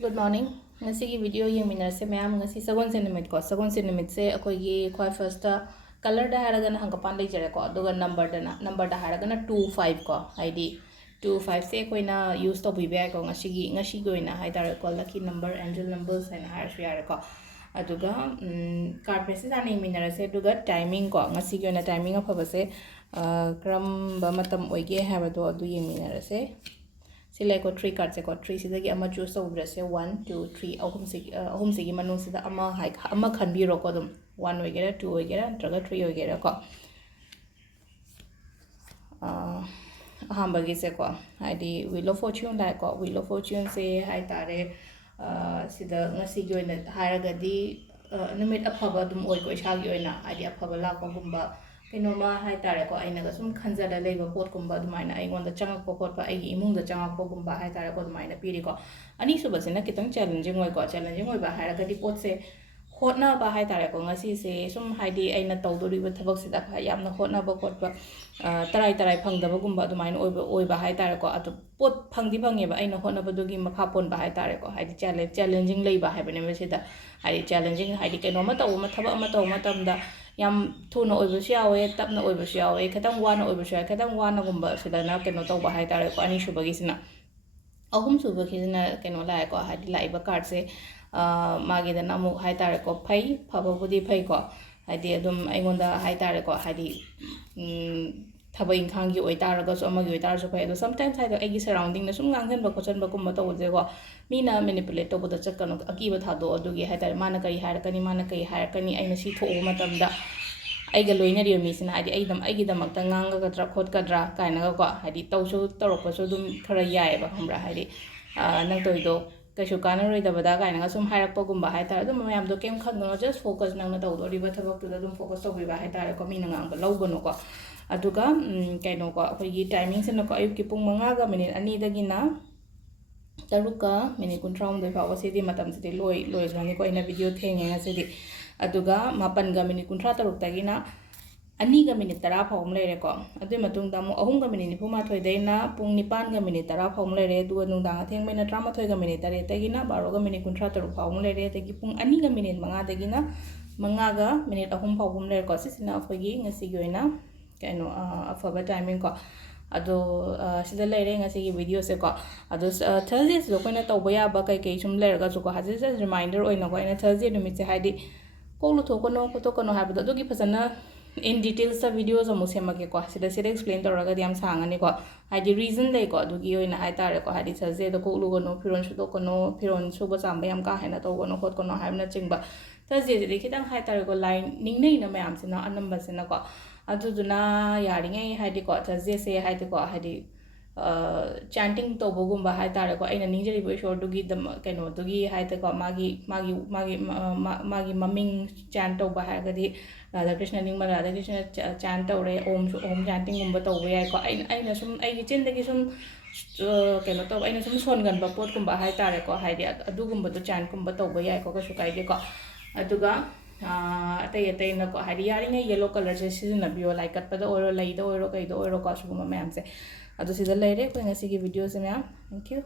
Good morning. Ngasigi video yengminarse mayam ngasi second cinemate ko second cinemate se akoigi khoi first color da haragana hangapan leijare ko aduga number da haragana 25 ko id 25 se koina use to bibe ko ngasi goina haidare ko lucky number angel numbers and harasu yare ko aduga card message ani minarase aduga timing ko ngasi goina timing afabase kram ba matam oige habado adu yengminarase Select 3 cards ko 3 sidagi ama choose tawdrese 1 2 3 ahum sigi manung sida ama khanbiro ko dum 1 oigera 2 oigera ntraga 3 oigera ko ahambagi se ko haidi wheel of fortune la ko wheel of fortune se hai tare sida ngasi gi oina hairagadi numit afaba dum oi ko isagi oina haidi afaba la ko gumba Kinoma hai tare ko aina ga sum khanjada leiba pot kumba dumaina aigonda changakpa khotpa aigi imungda changakpa gumba hai tare ko dumaina piri ko ani subasina kitang challenging oi ko challenging oi ba hairagadi pot se hotna ba hai tare ko ngasi se sum haidi aina tawdori ba thabak sida pha yamna hotna ba khotpa tarai phangdaba gumba dumaina oi ba hai tare ko atu pot phangdi phange ba aina hotna ba dugi makha pon ba hai tare ko haidi challenging leiba hai bane mesida haidi challenging haidi kenoma taw ma thaba ama taw matamda yam thuna oibusu yawe tapna oibusu yawe khatang wana oibusu yawe khatang wana gumba sidana keno tawba hai tare ko ani subagi sina ahum subagi sina keno lai ko hadi lai ba card se magi da namu hai tare ko phai phaba budi phai ko hadi adum aigonda hai tare ko hadi thaba inkhang gi oitaraga so amagi oitar so phai ado sometimes hai do egi surrounding na sum nganghen ba kochen ba kumba tawje ko mina manipulate to boda chakano akiba thado adugi hai tare mana kai harakani aina si tho matamda aiga loina ri mi sina adi aigi damakta nganga gadra khot kadra kaina ko hadi tawsu tarokpa so dum khara yai ba khambra hadi nang toido kaishu kana roi da bada kaina sum hairakpa gumba hai tare dum mayam do kem khadno just focus nang na tawdo ri ba thabak tu da dum focus to ba hai tare ko mina ngang ba lawgono ko aduga kaino ko akhoi timing sina ko ayuk ki pung 5 ga minute ani dagina taruka minute 30 fa wasidi matam sidi loi grani ko ina video thenge ngasidi aduga mapan ga minute 30 tagina ani ga minute 10 phawm leire ko adui matung da mu ahum ga minute 93 deina pung 9 ga minute 10 phawm leire du nungdang theng mena 13 ga minute 3 tagina 12 ga minute 33 phawm leire tagi pung ani ga minute 5 tagina 5 ga minute ahum phawm leire ko sisina afogi ngasi goina kaino afaba timing ko ado sida leire ngasi gi video se ko ado Thursday so koina tawba ya ba kai sum leire ga ko haje just reminder oina ko ina Thursday numit se haidi kolu thokono kotokono habda dogi phasana in details the videos amu semake ko sida explain toraga diam sangani ko haidi reason dei ko dogi oina hai tare ko haidi Thursday do kolu gono piron su tokono piron su ba samba yam ka haina to gono khot kono haimna chingba Thursday de khitang hai tare ko line ningnei na mayam sina anamba sina ko aduduna yaringai haidi ko Thursday se haidi ko haidi chanting to bogumba hai tare ko aina ningjari bo shor dugi dam keno dugi hai ta ko magi maming chant to ba ha gadi Radha Krishna chant to re om chanting gumba to ba ko aina sum ai chen dagi sum keno to aina sum son gan ba pot gumba hai tare ko hai adu gumba to chant gumba to ba yai ko ka sukai de ko aduga atay na ko hari yari nga yellow color se sizinabyo like kat pada oro lai da oro kai da oro ko asuguma mayam se ado sida leire ko ngasi gi video se mayam thank you